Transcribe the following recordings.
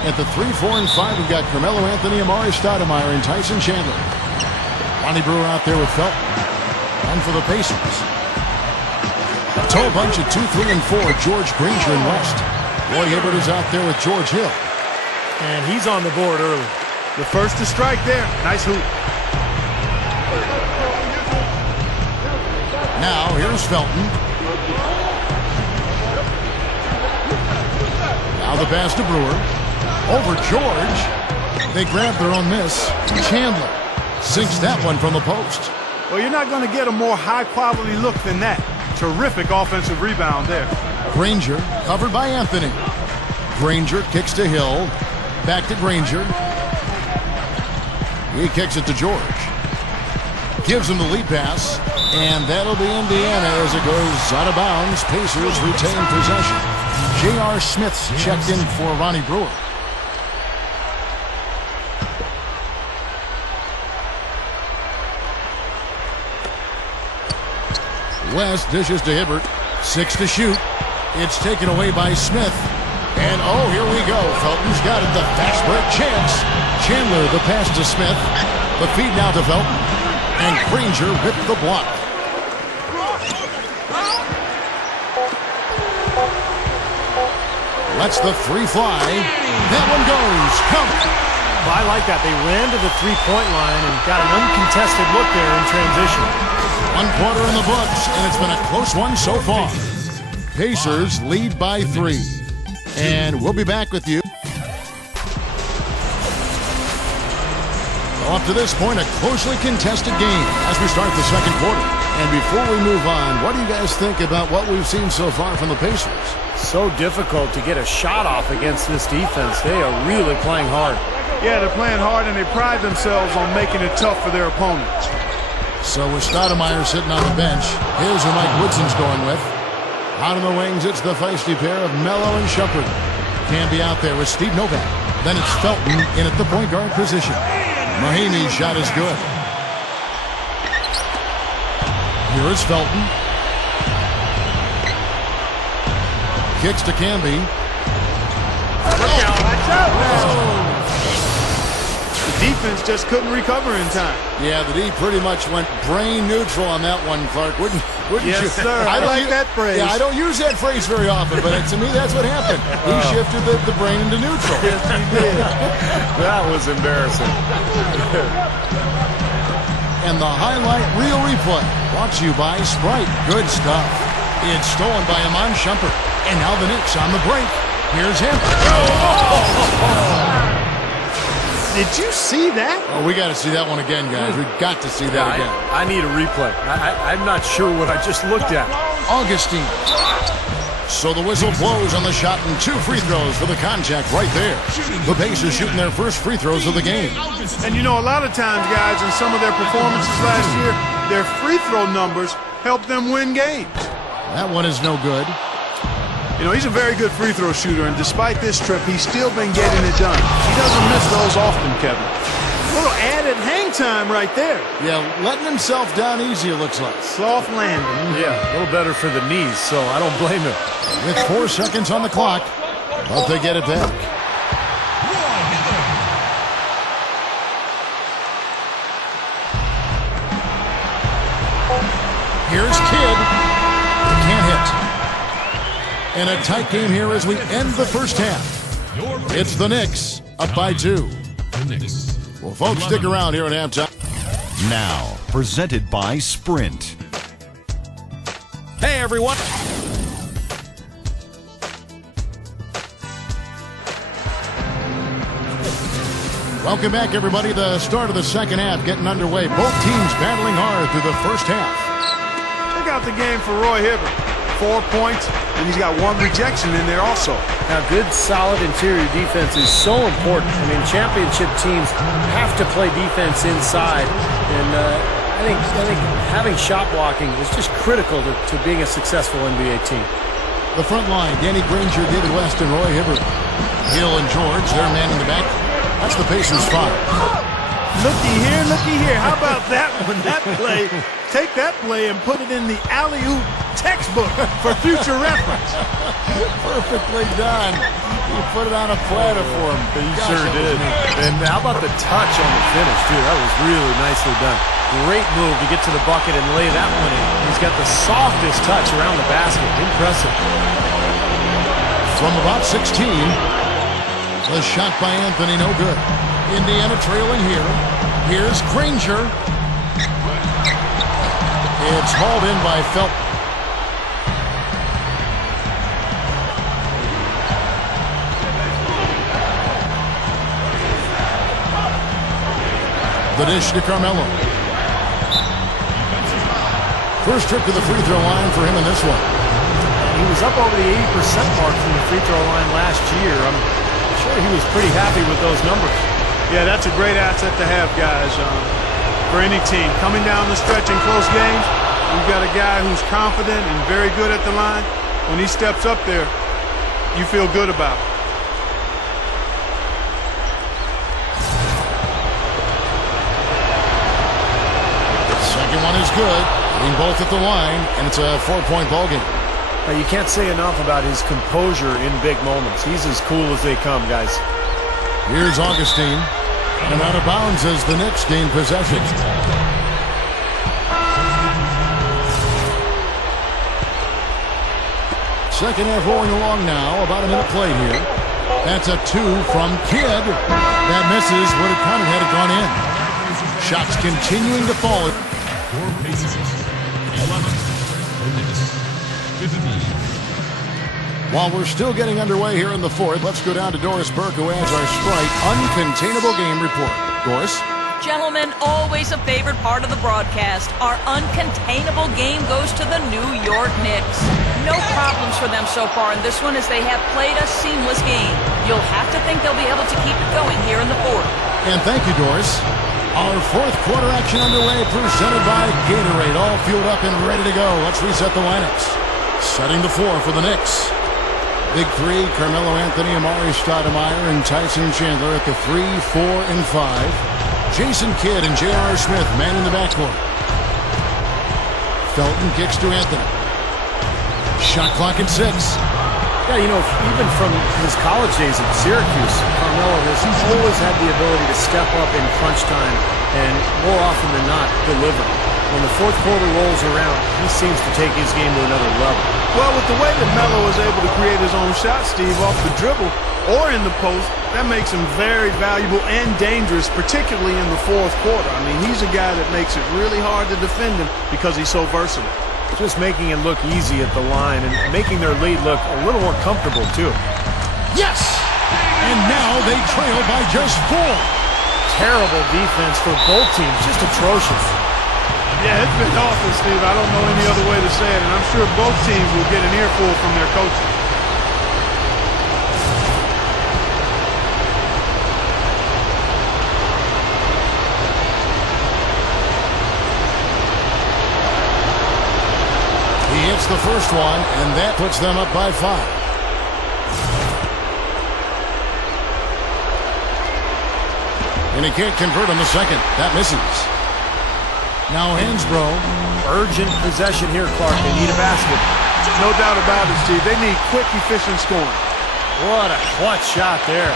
At the 3, 4, and 5, we've got Carmelo Anthony, Amari Stoudemire, and Tyson Chandler. Lonnie Brewer out there with Felton. One for the Pacers. Toe bunch at 2, 3, and 4. George Granger and West. Roy Hibbert is out there with George Hill. And he's on the board early. The first to strike there. Nice hoop. Now here's Felton. Now the pass to Brewer. Over George. They grab their own miss. Chandler sinks that one from the post. Well, you're not going to get a more high-quality look than that. Terrific offensive rebound there. Granger covered by Anthony. Granger kicks to Hill. Back to Granger. He kicks it to George. Gives him the lead pass. And that'll be Indiana as it goes out of bounds. Pacers retain possession. J.R. Smith's checked in for Ronnie Brewer. West dishes to Hibbert. 6 to shoot. It's taken away by Smith. And oh, here we go. Felton's got it. The fast break chance. Chandler the pass to Smith. The feed now to Felton. And Granger with the block. Lets the three fly. That one goes. Count. Well, I like that. They ran to the three-point line and got an uncontested look there in transition. 1 quarter in the books, and it's been a close one so far. Pacers lead by 3. And we'll be back with you. Up to this point, a closely contested game as we start the second quarter. And before we move on, what do you guys think about what we've seen so far from the Pacers? So difficult to get a shot off against this defense. They are really playing hard. Yeah, they're playing hard, and they pride themselves on making it tough for their opponents. So with Stoudemire sitting on the bench, here's who Mike Woodson's going with. Out on the wings, it's the feisty pair of Mello and Shumpert. Canby out there with Steve Novak. Then it's Felton in at the point guard position. Mahinmi's shot is good. Here is Felton. Kicks to Canby. The defense just couldn't recover in time. Yeah, the D pretty much went brain neutral on that one, Clark. Wouldn't yes, you? Sir. I like that phrase. Yeah, I don't use that phrase very often, but to me, that's what happened. He shifted the brain into neutral. Yes, he did. That was embarrassing. And the highlight reel replay brought to you by Sprite. Good stuff. It's stolen by Iman Shumpert. And now the Knicks on the break. Here's him. Did you see that? Oh, we got to see that one again, guys. We've got to see that again. I need a replay. I'm not sure what I just looked at. Augustine. So the whistle blows on the shot and 2 free throws for the contact right there. The Pacers shooting their first free throws of the game. And you know, a lot of times, guys, in some of their performances last year, their free throw numbers helped them win games. That one is no good. You know, he's a very good free throw shooter, and despite this trip, he's still been getting it done. He doesn't miss those often, Kevin. A little added hang time right there. Yeah, letting himself down easy, it looks like. Soft landing. Yeah, a little better for the knees, so I don't blame him. With 4 seconds on the clock, hope they get it back. Here's Kidd. Can't hit. And a tight game here as we end the first half. It's the Knicks up by 2. Well, folks, stick around here at halftime. Now, presented by Sprint. Hey, everyone. Welcome back, everybody. The start of the second half getting underway. Both teams battling hard through the first half. Check out the game for Roy Hibbert. 4 points, and he's got 1 rejection in there also. Now, good, solid interior defense is so important. I mean, championship teams have to play defense inside, and I think having shot blocking is just critical to being a successful NBA team. The front line, Danny Granger, David West, and Roy Hibbert. Hill and George, they're man in the back. That's the Pacers' 5. Looky here. How about that one? That play. Take that play and put it in the alley-oop textbook for future reference. Perfectly done. He put it on a platter for him. He sure did. And how about the touch on the finish, too? That was really nicely done. Great move to get to the bucket and lay that one in. He's got the softest touch around the basket. Impressive. From about 16, the shot by Anthony, no good. Indiana trailing here. Here's Granger. It's hauled in by Felton. The dish to Carmelo. First trip to the free throw line for him in this one. He was up over the 80% mark from the free throw line last year. I'm sure he was pretty happy with those numbers. Yeah, that's a great asset to have, guys, for any team. Coming down the stretch in close games, you've got a guy who's confident and very good at the line. When he steps up there, you feel good about it. Second one is good. Hitting both at the line, and it's a 4-point ball game. You can't say enough about his composure in big moments. He's as cool as they come, guys. Here's Augustine. And out of bounds as the Knicks gain possession. Second half rolling along now. About a minute played here. That's a 2 from Kidd. That misses. Would have counted had it gone in. Shots continuing to fall. 4 paces. 11. Knicks. 15. While we're still getting underway here in the fourth, let's go down to Doris Burke, who has our Sprite Uncontainable Game Report. Doris? Gentlemen, always a favorite part of the broadcast. Our uncontainable game goes to the New York Knicks. No problems for them so far in this one as they have played a seamless game. You'll have to think they'll be able to keep it going here in the fourth. And thank you, Doris. Our fourth quarter action underway, presented by Gatorade. All fueled up and ready to go. Let's reset the lineups. Setting the floor for the Knicks. Big three, Carmelo Anthony, Amari Stoudemire, and Tyson Chandler at the 3, 4, and 5. Jason Kidd and J.R. Smith manning the backcourt. Felton kicks to Anthony. Shot clock at 6. Yeah, you know, even from his college days at Syracuse, Carmelo has always had the ability to step up in crunch time and more often than not deliver. When the fourth quarter rolls around, he seems to take his game to another level. Well, with the way that Melo is able to create his own shot, Steve, off the dribble or in the post, that makes him very valuable and dangerous, particularly in the fourth quarter. I mean, he's a guy that makes it really hard to defend him because he's so versatile. Just making it look easy at the line and making their lead look a little more comfortable, too. Yes! And now they trail by just 4. Terrible defense for both teams, just atrocious. Yeah, it's been awful, Steve. I don't know any other way to say it, and I'm sure both teams will get an earful from their coaches. He hits the first one, and that puts them up by 5. And he can't convert on the second. That misses. Now Hansbrough. Urgent possession here, Clark. They need a basket. No doubt about it, Steve. They need quick, efficient scoring. What a clutch shot there.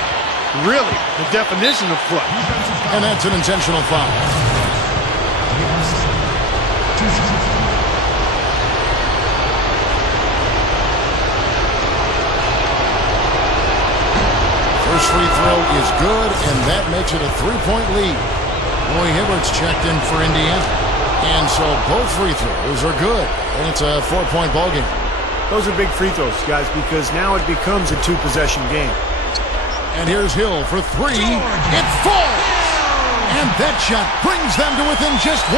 Really, the definition of clutch. And that's an intentional foul. First free throw is good, and that makes it a 3-point lead. Roy Hibbert's checked in for Indiana. And so both free throws are good, and it's a 4-point ball game. Those are big free throws, guys, because now it becomes a 2-possession game. And here's Hill for 3. It falls! And that shot brings them to within just 1.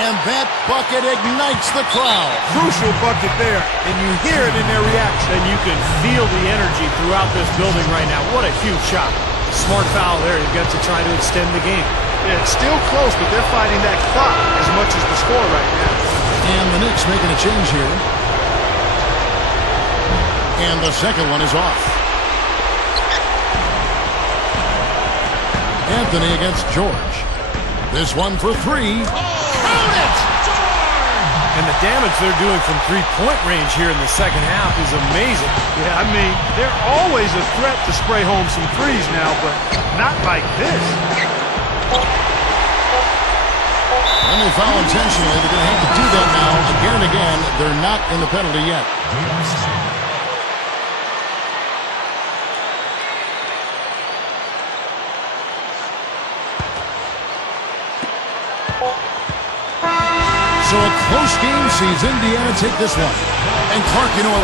And that bucket ignites the crowd. Crucial bucket there, and you hear it in their reaction. And you can feel the energy throughout this building right now. What a huge shot. Smart foul there. You've got to try to extend the game. Yeah, it's still close, but they're fighting that clock as much as the score right now. And the Knicks making a change here. And the second one is off. Anthony against George. This one for three. Count it! And the damage they're doing from three-point range here in the second half is amazing. Yeah, I mean, they're always a threat to spray home some threes now, but not like this. And they foul intentionally. They're going to have to do that now again and again. They're not in the penalty yet. So a close game sees Indiana take this one. And Clark, you know,